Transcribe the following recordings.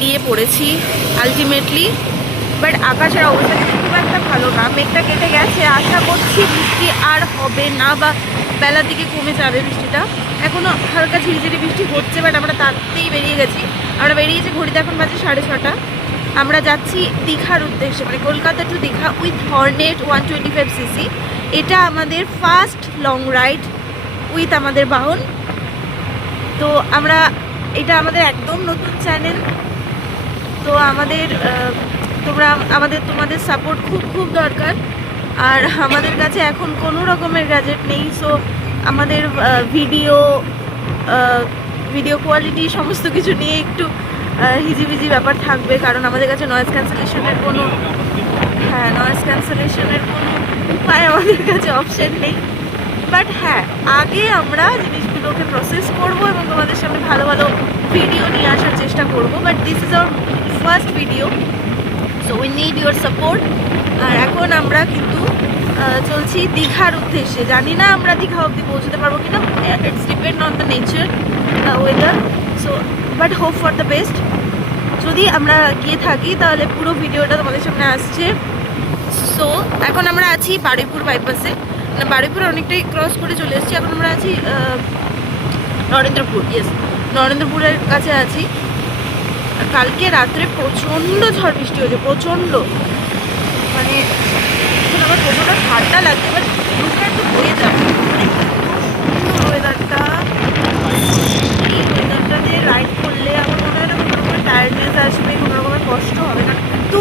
বেরিয়ে পড়েছি ultimately. But আকাশের অবস্থা খুব একটা ভালো না, মেঘটা কেটে গেছে, আশা করছি বৃষ্টি আর হবে না বা বেলার দিকে কমে যাবে বৃষ্টিটা। এখনও হালকা ঝিরিঝিরি বৃষ্টি হচ্ছে, বাট আমরা তাড়াতাড়ি বেরিয়ে গেছি। আমরা বেরিয়েছি, ঘড়িতে এখন বাজে 6:30। আমরা যাচ্ছি দীঘার উদ্দেশ্যে, মানে Kolkata to Digha with Hornet 125cc। এটা আমাদের ফার্স্ট লং রাইড উইথ আমাদের বাহন। তো আমরা, এটা আমাদের একদম নতুন চ্যানেল, তো তোমাদের সাপোর্ট খুব খুব দরকার। আর আমাদের কাছে এখন কোনো রকমের গ্যাজেট নেই, সো আমাদের ভিডিও কোয়ালিটি সমস্ত কিছু নিয়ে একটু হিজিবিজি ব্যাপার থাকবে, কারণ আমাদের কাছে নয়েজ ক্যান্সেলেশনের কোনো উপায় আমাদের কাছে অপশন নেই। বাট হ্যাঁ, আগে আমরা জিনিসগুলোকে প্রসেস করব এবং তোমাদের সামনে ভালো ভালো ভিডিও নিয়ে আসার চেষ্টা করব। But this is our first video, so we need your support. আর এখন আমরা কিন্তু চলছি দীঘার উদ্দেশ্যে। জানি না আমরা দীঘা অবধি পৌঁছতে পারবো কিনা, it's depend on the nature weather, so but hope for the best. যদি আমরা গিয়ে থাকি তাহলে পুরো ভিডিওটা তোমাদের সামনে আসছে। সো এখন আমরা আছি বারুইপুর বাইপাসে, মানে বারুইপুর অনেকটাই ক্রস করে চলে এসেছি। এখন আমরা আছি নরেন্দ্রপুর, নরেন্দ্রপুরের কাছে আছি। কালকে রাত্রে প্রচণ্ড ঝড় বৃষ্টি হয়েছে, প্রচণ্ড, মানে এখন আমার প্রচণ্ড ঠান্ডা লাগছে। বাট লুকটা একটু হয়ে যাবে, ওয়েদারটা, এই ওয়েদারটাতে রাইড করলে আমার মনে হয় না কোনো রকমের টায়ার্ডনেস আসবে, কোনো রকমের কষ্ট হবে না। তো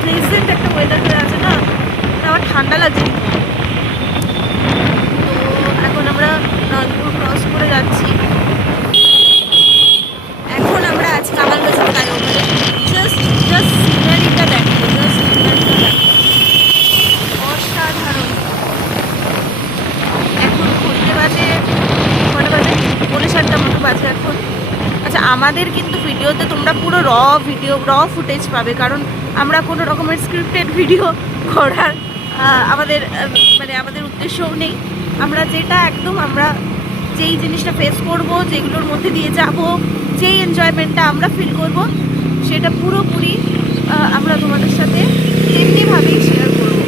প্লেজেন্ট একটা ওয়েদার হয়ে আছে না, আমার ঠান্ডা লাগছে। তো এখন আমরা নরেন্দ্রপুর ক্রস করে যাচ্ছি। এখন আমরা আছি কামালগাছি ফ্লাইওভারে। জাস্ট সিনারিটা দেখো, অসাধারণ। এখন ঘুরতে বাজে কটা বাজে, 7:30 মতো বাজে এখন। আচ্ছা, আমাদের কিন্তু ভিডিওতে তোমরা পুরো র ফুটেজ পাবে, কারণ আমরা কোনো রকমের স্ক্রিপ্টেড ভিডিও করার আমাদের উদ্দেশ্যও নেই। আমরা যেটা একদম, আমরা যেই জিনিসটা ফেস করব, যেগুলোর মধ্যে দিয়ে যাব, যেই এনজয়মেন্টটা আমরা ফিল করব, সেটা পুরোপুরি আমরা তোমাদের সাথে তেমনিভাবেই শেয়ার করব।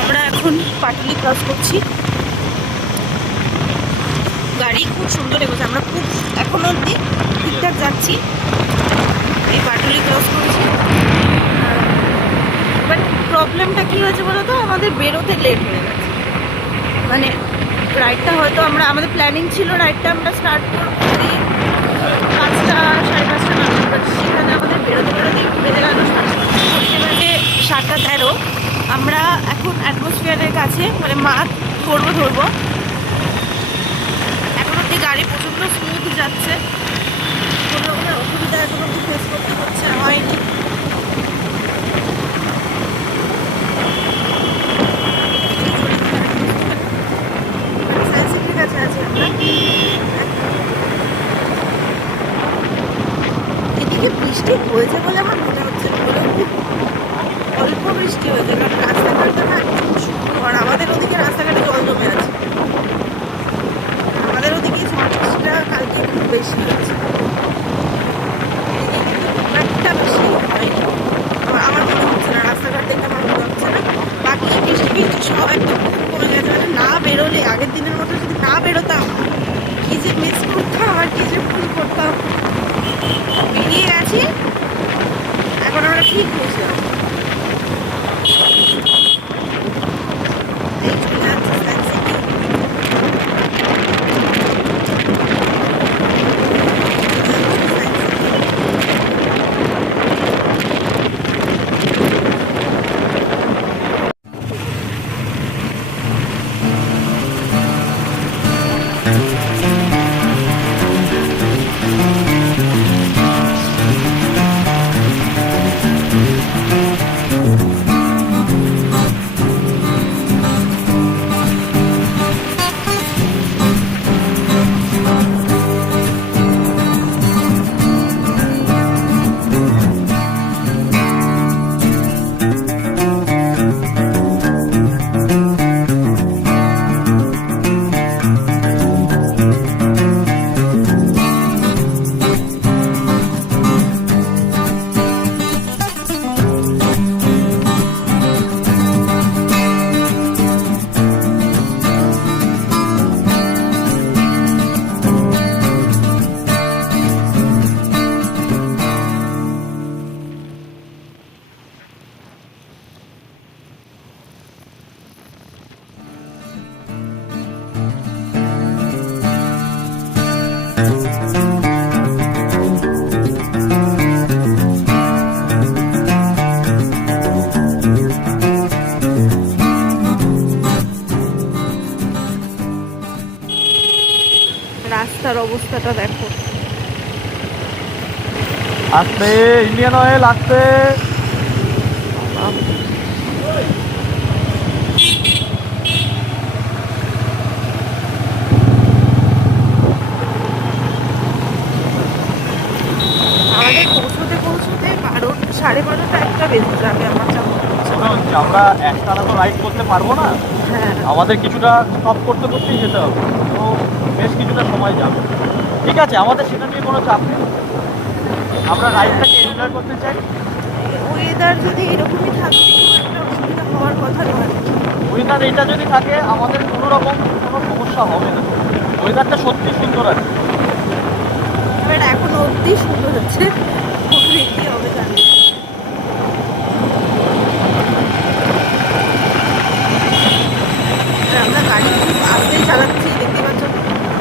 আমরা এখন পাটুলি ক্রস করছি, গাড়ি খুব সুন্দর এগোচ্ছে, আমরা খুব এখনো অবধি ঠিকঠাক যাচ্ছি। এই পাটুলি ক্রস করছি। বাট প্রবলেমটা কী হয়েছে বলো তো, আমাদের বেরোতে লেট হয়ে গেছে। মানে রাইডটা হয়তো আমাদের প্ল্যানিং ছিল রাইডটা আমরা স্টার্ট করবো 5টা 5:30 নাগাদ, বাট সেখানে আমাদের বেরোতে একটু বেজে গেল 7:13। আমরা এখন অ্যাটমসফিয়ারের কাছে, মানে মাঠ ধরবো। এখন অব্দি গাড়ি প্রচণ্ড স্মুথ যাচ্ছে, কোনো রকমের অসুবিধা এখন অব্দি ফেস করতে হয়নি। এদিকে বৃষ্টি হয়েছে বলে আমার মনে হচ্ছে, খুব অল্প বৃষ্টি হয়েছে, কারণ রাস্তাঘাটটা না একদম শুকনো, আর আমাদের ওদিকে রাস্তাঘাটে জল জমে আছে। আমাদের ওদিকে ঝড় বৃষ্টিটা কালকে খুব বেশি হয়েছে, একটা বেশি হয়নি আমার মনে হচ্ছে না, রাস্তাঘাট দেখতে আমার মনে হচ্ছে না। বাকি বৃষ্টি সব একদম কমে গেছে, মানে না বেরোলে, আগের দিনের মতো যদি না বেরোতাম, কি যে মিস করতাম আর কি যে ভুল করতাম। বেরিয়ে গেছি, এখন আমরা ঠিক বুঝলাম। অবস্থাটা দেখো। আসতে ইন্ডিয়ান অয়েল আসতে। আমাদের পৌঁছতে পৌঁছতে 12 সাড়ে 12টা একটা বেজে যাবে আমার যা মনে হচ্ছে। আমরা একটানা তো রাইড করতে পারবো না, হ্যাঁ আমাদের কিছুটা স্টপ করতে করতেই যেতে হবে, তো বেশ কিছুটা সময় যাবে। ঠিক আছে, আমাদের সেটা নিয়ে কোনো চাপ নেই, আমরা রাইডটাকে এনজয় করতে চাই। ওয়েদার যদি এরকমই থাকে খুব একটা অসুবিধা হওয়ার কথা নয়। ওয়েদার এটা যদি থাকে আমাদের কোনো রকম কোনো সমস্যা হবে না, ওয়েদারটা সত্যি সুন্দর আছে। এবার এখন অবধি সুন্দর হচ্ছে, কখন কি হবে জানি না। আমরা গাড়ি খুব আস্তেই চালাচ্ছি, দেখতে পাচ্ছ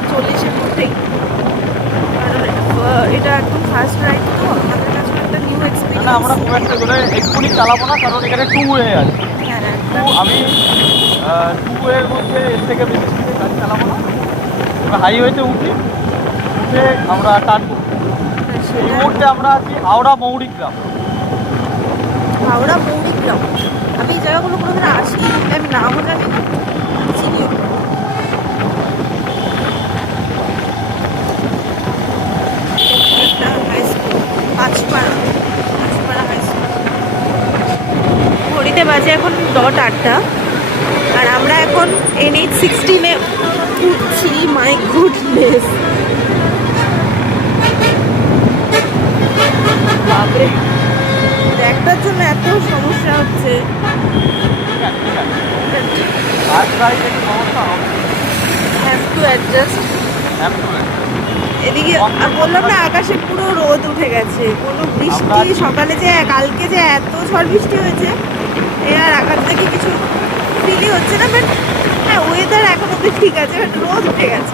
40-এর মধ্যেই, কারণ এটা একদম ফার্স্ট রাইড, তো আমাদের কাছে একটা নিউ না এক্সপিরিয়েন্স। আমরা খুব একটা করে এক্ষুনি চালাবো না, কারণ এখানে টু ওয়ে আছে। হ্যাঁ তো আমি টু ওয়ের মধ্যে এর থেকে বেশি স্পিডে গাড়ি চালাবো না, আমরা হাইওয়েতে উঠে আমরা টানবো। এই মুহূর্তে আমরা আছি হাওড়া মৌরিগ্রাম। হাওড়া মৌরিগ্রাম, আমি এই জায়গাগুলো কোনোদিন আসিনি, আমি নামও জানি না, চিনিও না। একটা high school, Panchpara high school. ঘড়িতে বাজে এখন 8:08, আর আমরা এখন NH16-এ উঠছি। মাই গুডনেস, বাপরে, একটার জন্য এত সমস্যা হচ্ছে। Have to adjust. এদিকে বললাম না, আকাশে পুরো রোদ উঠে গেছে, কোনো বৃষ্টি সকালে যে কালকে যে এত ঝড় বৃষ্টি হয়েছে, এ আর আকাশ থেকে কিছু ফিলই হচ্ছে না। বাট হ্যাঁ, ওয়েদার এখন অব্দি ঠিক আছে, বাট রোদ উঠে গেছে।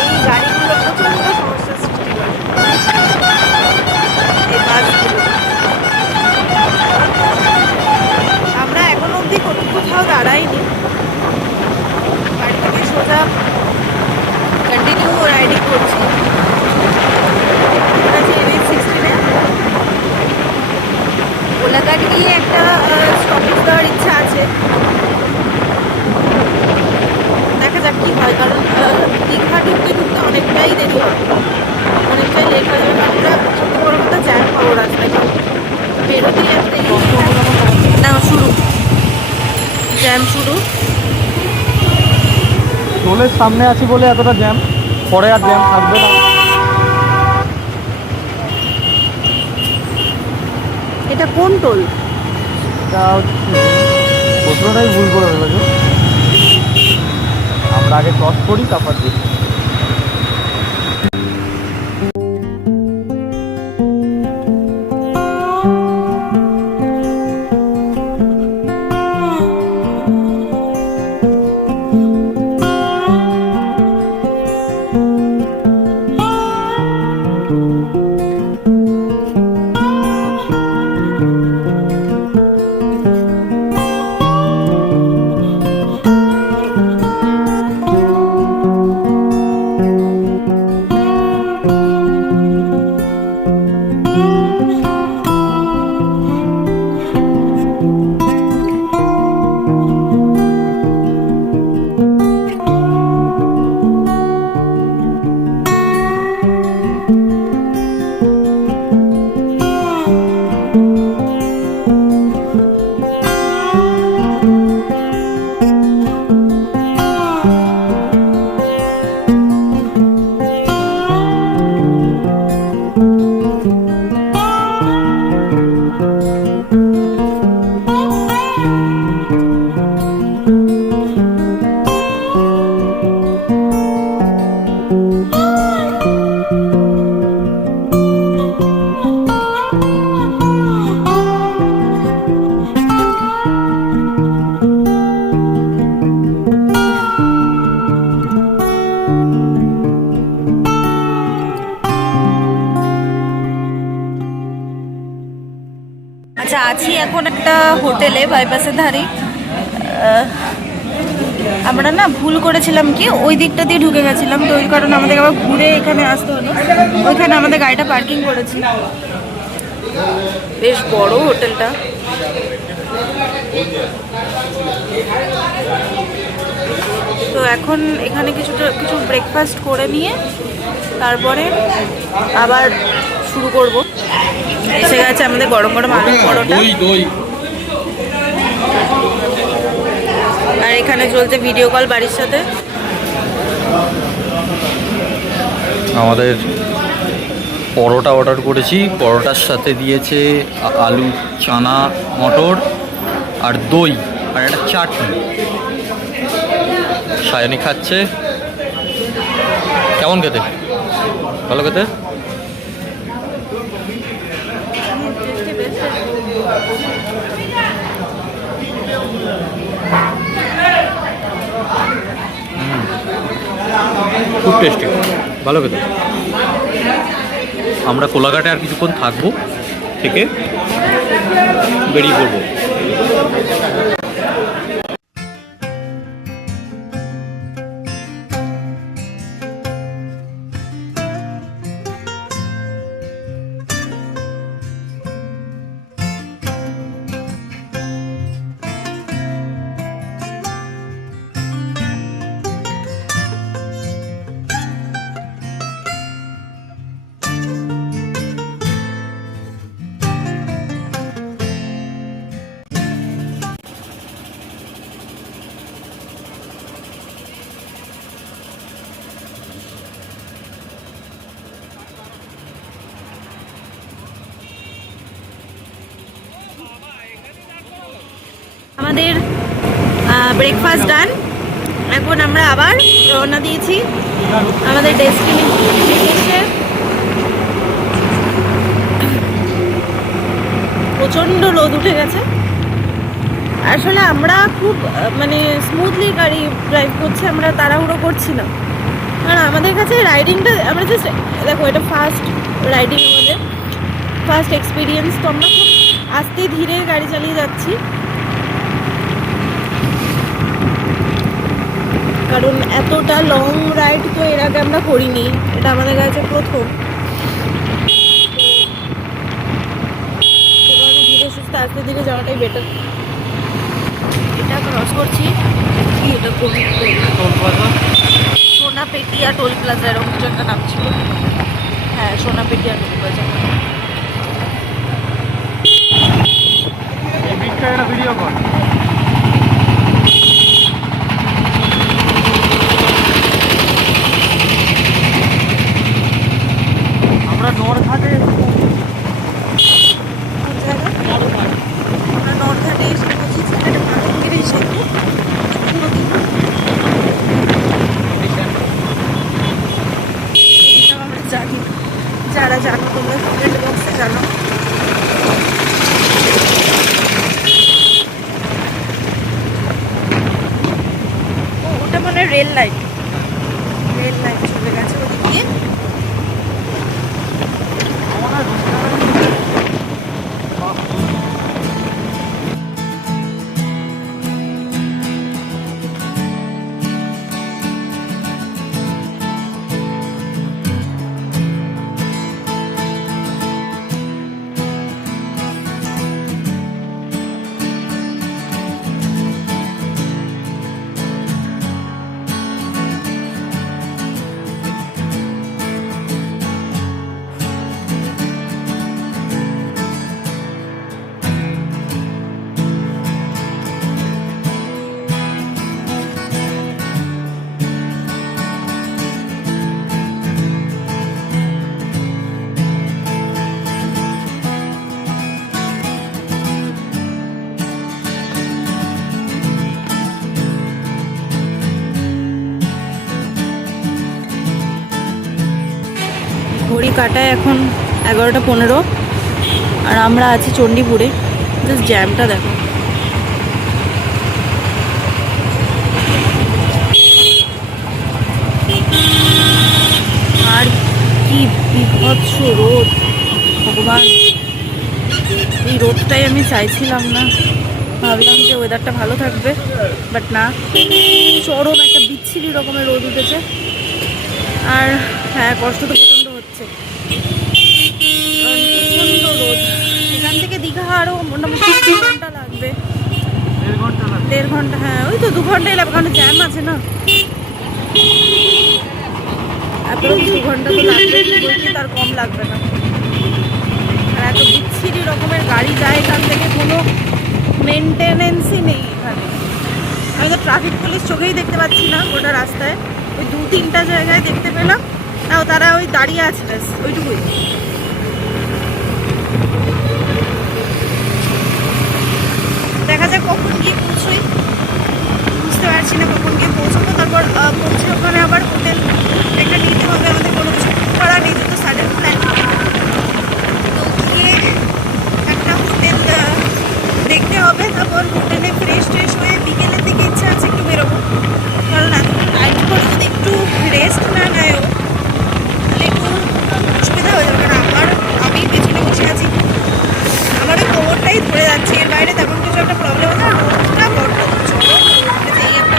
এই গাড়িগুলো প্রচন্ড সমস্যার সৃষ্টি করে, এই বাসগুলো। আমরা এখন অব্দি কোথাও দাঁড়াইনি, বাড়ি থেকে সোজা কন্টিনিউ রাইডিং করছি। NH16-এ কোলাঘাট গিয়ে একটা স্টপেজ দেওয়ার ইচ্ছা আছে, দেখা যাক কি হয়, কারণ দীঘা ঢুকতে ঢুকতে অনেকটাই দেরি হবে, অনেকটাই লেট হয়ে যাবে। আমরা সত্যি বড় কথা জ্যাম পাবো রাস্তায়, বেরোতেই একটা না শুরু, জ্যাম শুরু। টোলের সামনে আছি বলে এতটা জ্যাম, পরে আর জ্যাম থাকবে না। এটা কোন টোল? এটা হচ্ছে প্রশ্নটাই ভুল করে ফেলেছো, আমরা আগে ক্রস করি তারপর দেখি। আচ্ছা, আছি এখন একটা হোটেলে বাইপাসের ধারে। আমরা না ভুল করেছিলাম কি ওই দিকটা দিয়ে ঢুকে গেছিলাম, তো ওই কারণে আমাদের আবার ঘুরে এখানে আসতে হলো। ওইখানে আমাদের গাড়িটা পার্কিং করেছি। বেশ বড় হোটেলটা। তো এখন এখানে কিছু ব্রেকফাস্ট করে নিয়ে তারপরে আবার শুরু করব। এসে গেছে আমাদের গরম গরম আলু পরোটা, আর এখানে চলছে ভিডিও কল বাড়ির সাথে। আমাদের পরোটা অর্ডার করেছি, পরোটার সাথে দিয়েছে আলু, চানা, মটর আর দই আর একটা চাটনি। সায়নী খাচ্ছে। কেমন খেতে? ভালো খেতে? খুব টেস্টি, ভালো খেতে। আমরা কোলাঘাটে আর কিছুক্ষণ থাকবো, থেকে বেরিয়ে পড়বো। আমাদের ব্রেকফাস্ট ডান। এখন আমরা আবার রওনা দিয়েছি আমাদের ডেস্টিনেশনে। প্রচণ্ড রোদ উঠে গেছে। আসলে আমরা খুব মানে স্মুথলি গাড়ি ড্রাইভ করছি, আমরা তাড়াহুড়ো করছি না, কারণ আমাদের কাছে রাইডিংটা আমরা জাস্ট দেখো এটা ফার্স্ট রাইডিং, আমাদের ফার্স্ট এক্সপিরিয়েন্স। তো আমরা খুব আস্তে ধীরে গাড়ি চালিয়ে যাচ্ছি, কারণ এতটা লং রাইড তো এর আগে আমরা করিনি, এটা আমাদের কাছে প্রথম। ধীরে সুস্থে আস্তে ধীরে যাওয়াটাই বেটার। এটা ক্রস করছি, এটা সোনাপেটিয়া টোল প্লাজা, এরকম কিছু একটা নাম ছিল। হ্যাঁ, সোনাপেটিয়া টোল প্লাজা। ভিডিও কর। আমরা নরঘাটে, আমরা নরঘাটে এসে পৌঁছেছি। এটা মাতঙ্গিরি সেতু। আমরা জানি, যারা জানো তোমরা কমেন্ট বক্সে জানো। ওটা মানে রেল লাইন চলে গেছে ওদিক দিয়ে। ঘড়ি কাটায় এখন 11:15, আর আমরা আছি চণ্ডীপুরে। জাস্ট জ্যামটা দেখো। আর কি বিভৎস রোদ, ভগবান! এই রোদটাই আমি চাইছিলাম না। ভাবলাম যে ওয়েদারটা ভালো থাকবে, বাট না, চরম একটা বিচ্ছিরি রকমের রোদ উঠেছে। আর হ্যাঁ, কষ্ট তো প্রচণ্ড হচ্ছে, কারণ প্রচণ্ড রোদ। এখান থেকে দীঘা আরও মোটামুটি 2 ঘন্টা লাগবে। 1.5 ঘন্টা, হ্যাঁ ওই তো 2 ঘন্টাই লাগবে, কারণ জ্যাম আছে না। অ্যাপ্রক্স 2 ঘন্টা তো লাগবে, বলছি তার কম লাগবে না। আর এত বিচ্ছিরি রকমের গাড়ি যায় এখান থেকে, কোনো মেনটেনেন্সই নেই এখানে। আমি তো ট্রাফিক পুলিশ চোখেই দেখতে পাচ্ছি না গোটা রাস্তায়। ওই 2-3টা জায়গায় দেখতে পেলাম, তাও তারা ওই দাঁড়িয়ে আছে, ব্যাস ওইটুকুই। দেখা যাক কখন গিয়ে পৌঁছোই, বুঝতে পারছি না কখন গিয়ে পৌঁছবো। তারপর পৌঁছে ওখানে আবার হোটেল একটা নিতে হবে, আমাদের কোনো কিছু করা নেই, তো সাডেন প্ল্যান। তো গিয়ে একটা হোটেল দেখতে হবে, তারপর হোটেলে ফ্রেশ ট্রেশ হয়ে বিকেলের দিকে ইচ্ছা আছে একটু বেরোবো, কারণ এতটা টাইম করে যদি একটু রেস্ট না নেয়ও তাহলে একটু অসুবিধা হয়ে যাবে। কারণ আমি পেছনে বসে আছি, আমার ওই কোমরটাই ধরে যাচ্ছে, এর বাইরে তেমন কিছু একটা প্রবলেম আছে। আর রোদটা বড্ড চরম যেই একটা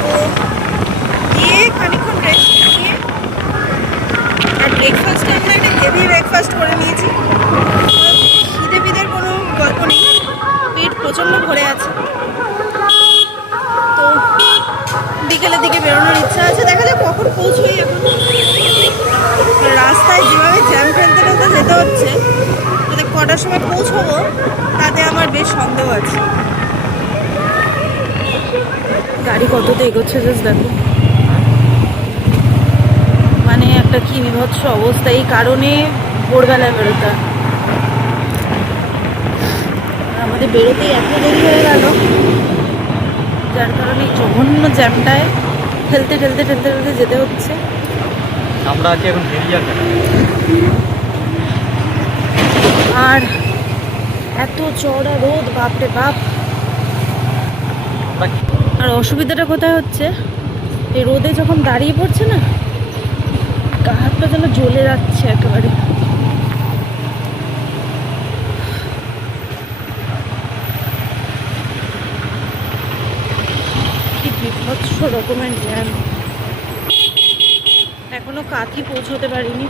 তো গিয়ে খানিক্ষণ রেস্ট নিয়ে, আর ব্রেকফাস্টে আমরা একটা হেভি ব্রেকফাস্ট করে নিয়েছি। খিদে পিদের কোনো গল্প নেই, পেট প্রচণ্ড ভরে আছে। তো বিকেলের দিকে বেরোনোর ইচ্ছা আছে, দেখা যাক কখন পৌঁছোই। এখন রাস্তায় যেভাবে জ্যাম ফেলতে ফেলতে যেতে হচ্ছে, মানে কটার সময় পৌঁছবো তাতে আমার বেশ সন্দেহ আছে। গাড়ি কততে এগোচ্ছে জাস্ট দেখো, মানে একটা কি বিভৎস অবস্থা। এই কারণে ভোরবেলায় বেরোতে হয়। আমাদের বেরোতেই এত দেরি হয়ে গেল, যার কারণে এই জঘন্য জ্যামটায় ঠেলতে ঠেলতে ঠেলতে ঠেলতে যেতে হচ্ছে। আমরা আছি এখন বেরিয়াতে, আর এত চড়া রোদ, বাপরে বাপ। আর অসুবিধাটা কোথায় হচ্ছে, এই রোদে যখন দাঁড়িয়ে পড়ছে না, গা হাতটা যেন জ্বলে যাচ্ছে একেবারে। কি বিভৎস রকমের জ্যাম। এখনো কাঁথি পৌঁছতে পারিনি।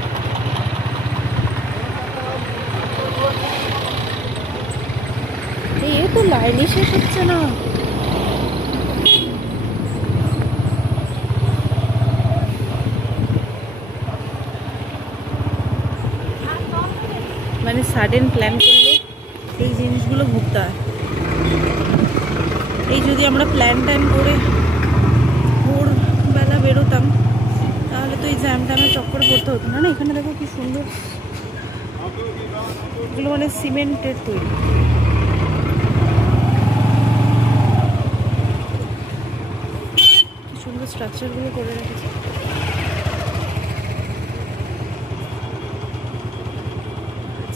এই তো লাইনই শেষ হচ্ছে না। মানে সাডেন প্ল্যান করলে এই জিনিসগুলো ভুগতে হয়। এই যদি আমরা প্ল্যান টাইম করে ভোরবেলা বেরোতাম তাহলে তো এই জ্যামটা আমার চক্করে পড়তে হতো না। না, এখানে দেখো কি সুন্দর, এগুলো মানে সিমেন্টের তৈরি। কি সুন্দর স্ট্রাকচারগুলো করে রেখেছে।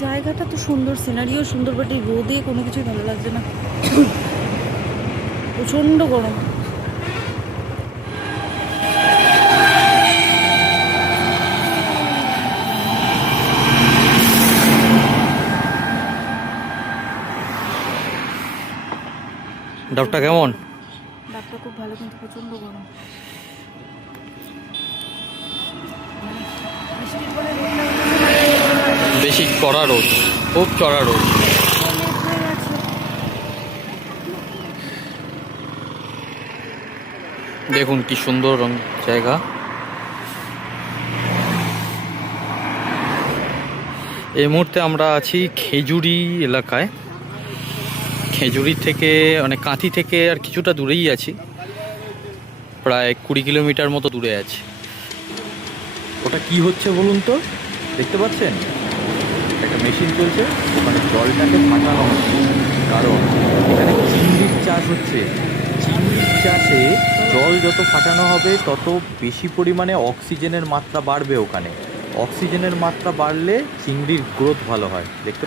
জায়গাটা তো সুন্দর, সিনারিও সুন্দর, বাট এই রোদে কোনো কিছুই ভালো লাগছে না, প্রচণ্ড গরম। ডাবটা কেমন? ডাবটা খুব ভালো, কিন্তু প্রচণ্ড গরম। বেশি কড়া রোদ, খুব চড়া রোদ। দেখুন কি সুন্দর জায়গা। এই মুহূর্তে আমরা আছি খেজুরি এলাকায়। খেজুরি থেকে মানে কাঁথি থেকে আর কিছুটা দূরেই আছি, প্রায় 20 কিলোমিটার মতো দূরে আছে। ওটা কি হচ্ছে বলুন তো, দেখতে পাচ্ছেন একটা মেশিন চলছে, ওখানে জলটাকে ফাটানো হচ্ছে, কারণ এখানে চিংড়ির চাষ হচ্ছে। চিংড়ির চাষে জল যত ফাটানো হবে তত বেশি পরিমাণে অক্সিজেনের মাত্রা বাড়বে। ওখানে অক্সিজেনের মাত্রা বাড়লে চিংড়ির গ্রোথ ভালো হয়। দেখতে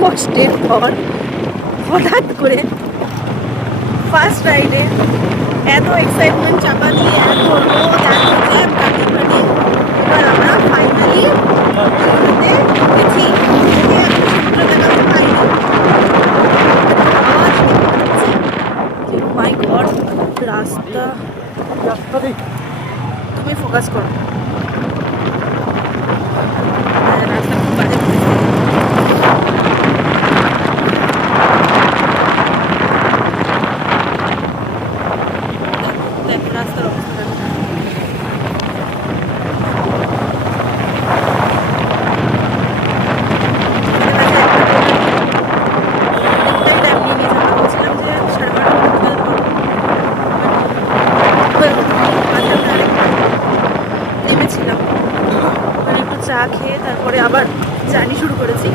কষ্টের পর হঠাৎ করে ফার্স্ট রাইডে এত এক্সাইটমেন্ট চাপা দিয়ে এত রোদ এত জ্যাম কাটিয়ে এবার আমরা ফাইনালি গেছি। যদি এখন সমুদ্র দেখাতে পাইনি, মাই গড রাস্তা, তুমি ফোকাস করো। রাস্তা খুব বাজে করেছে। দেখো রাস্তার অবস্থা নেমেছিলাম, ওখানে একটু চা খেয়ে তারপরে আবার জার্নি শুরু করেছি।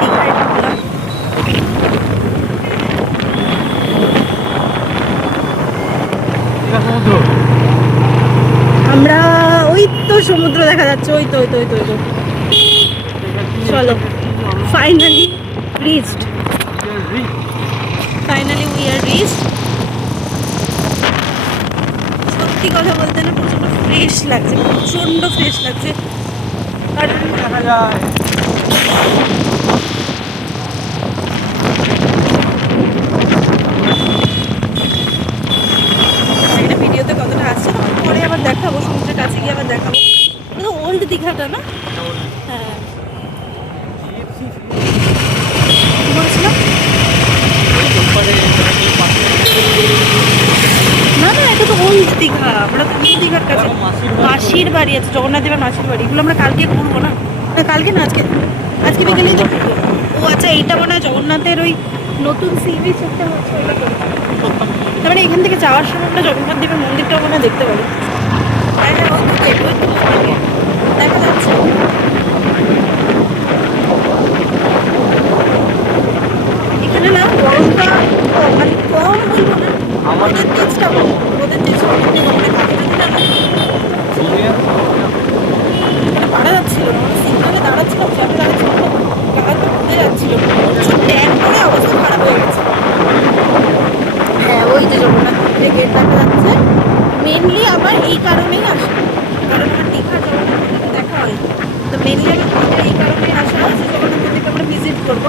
দীঘায় ঢুকলাম। আমরা ওই তো সমুদ্র দেখা যাচ্ছে, ওই তো ওই তো ওই তো ওই তো। চলো finally reached, finally we are reached. সত্যি কথা বলতে না প্রচণ্ড ফ্রেশ লাগছে, প্রচণ্ড ফ্রেশ লাগছে। কারণ দেখা যায় একটা ভিডিওতে কতটা আসছে তখন পরে আবার দেখাবো, সমুদ্রের কাছে গিয়ে আবার দেখাবো। এটা তো ওল্ড দীঘাটা না? হ্যাঁ কি বলছিলাম? না না, এটা তো ওল্ড দীঘা, আমরা তো নিউ দীঘার কাছে। মাসির বাড়ি আছে, জগন্নাথ দেবের মাসির বাড়ি। এগুলো আমরা কালকে ঘুরবো না? না কালকে না, আজকে, আজকে বিকেলেই তো ঘুরবো। ও আচ্ছা, এইটা মনে হয় জগন্নাথের ওই নতুন সি বিচ একটা হচ্ছে, ওটা করবো। তার মানে এখান থেকে যাওয়ার সময় আমরা জগন্নাথ দেবের মন্দিরটাও মনে হয় দেখতে পারি। হ্যাঁ হ্যাঁ, ওই তো gate, ওই তো gate। দেখা যাচ্ছে। এখানে না গরমটা মানে কম বলবো না, আমাদের তেজটা কম, ওদের তেজটা অনেক কম। মানে কাছে যদি না দাঁড়া যাচ্ছিল না, মানে সিগনালে দাঁড়াচ্ছিলাম, জ্যামে দাঁড়াচ্ছিলাম, গা তো ঘুরে যাচ্ছিল, প্রচুর ট্যান করে অবস্থা খারাপ হয়ে গেছে। হ্যাঁ ওই যে জগন্নাথ মন্দিরের গেট দেখা যাচ্ছে। মেনলি আমার এই কারণেই আসা, কারণ আমার দীঘার জগন্নাথ মন্দিরটা দেখা হয়, তো মেনলি আমি তোমাদের এই কারণেই আসা যে জগন্নাথ মন্দিরটা আমরা ভিজিট করবো।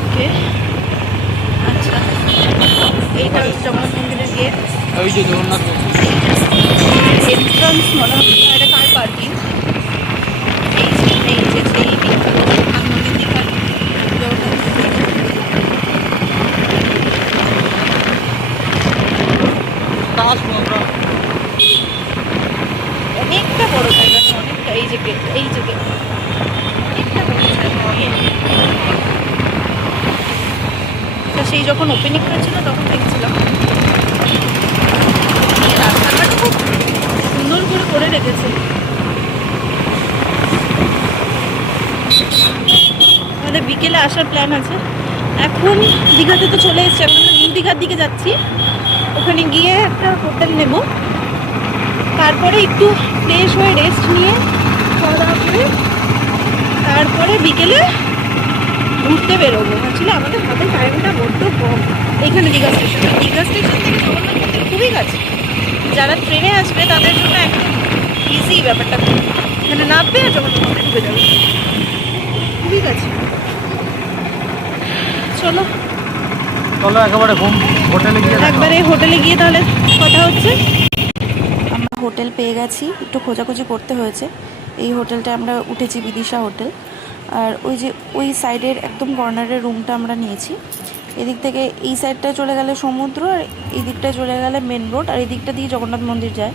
ওকে আচ্ছা, এইটা হচ্ছে জগন্নাথ মন্দিরের গেট। ওই যে জগন্নাথ এন্ট্রান্স মনে হচ্ছে না, এটা কার পার্কিং? এই যে সেই বিখ্যাত জগন্নাথ মন্দির, দীঘার জগন্নাথ মন্দির। অনেকটা বড় জায়গা, অনেকটা। এই যে গেট, এই যে গেট, অনেকটা বড় জায়গা, অনেক। তো সেই যখন ওপেনিং হয়েছিল তখন দেখছিলাম রাস্তাঘাট খুব সুন্দর করে করে রেখেছে। আমাদের বিকেলে আসার প্ল্যান আছে। এখন দীঘাতে তো চলে এসেছি, এখন আমরা নিউ দীঘার দিকে যাচ্ছি। ওখানে গিয়ে একটা হোটেল নেব, তারপরে একটু ফ্রেশ হয়ে রেস্ট নিয়ে খাওয়া দাওয়া করে তারপরে বিকেলে ঘুরতে বেরোবো। অ্যাকচুয়ালি আমাদের হাতে টাইমটা বড্ড কম। এইখানে দীঘা স্টেশন, দীঘা স্টেশন থেকে জগন্নাথ মন্দির খুবই কাছে। যারা ট্রেনে আসবে তাদের জন্য একদম ইজি ব্যাপারটা, এখানে নামবে আর জগন্নাথ মন্দির ঢুকে যাবে, খুবই কাছে। চলো চলো একেবারে হোটেলে গিয়ে একবারে হোটেলে গিয়ে তাহলে কথা হচ্ছে। আমরা হোটেল পেয়ে গেছি, একটু খোঁজাখুঁজি করতে হয়েছে। এই হোটেলটা আমরা উঠেছি বিদিশা হোটেল। আর ওই যে ওই সাইডের একদম কর্নারের রুমটা আমরা নিয়েছি। এদিক থেকে এই সাইডটায় চলে গেলে সমুদ্র, আর এই দিকটায় চলে গেলে মেন রোড, আর এই দিকটা দিয়ে জগন্নাথ মন্দির যায়।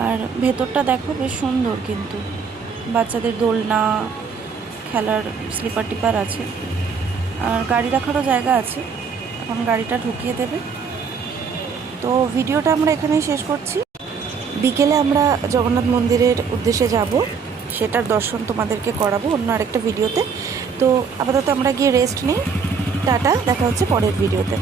আর ভেতরটা দেখো বেশ সুন্দর, কিন্তু বাচ্চাদের দোলনা, খেলার স্লিপার টিপার আছে, আর গাড়ি রাখারও জায়গা আছে। এখন গাড়িটা ঢুকিয়ে দেবে। তো ভিডিওটা আমরা এখানেই শেষ করছি। বিকেলে আমরা জগন্নাথ মন্দিরের উদ্দেশ্যে যাব, সেটার দর্শন তোমাদেরকে করাবো অন্য আরেকটা ভিডিওতে। তো আপাতত আমরা গিয়ে রেস্ট নিই। টাটা, দেখা হচ্ছে পরের ভিডিওতে।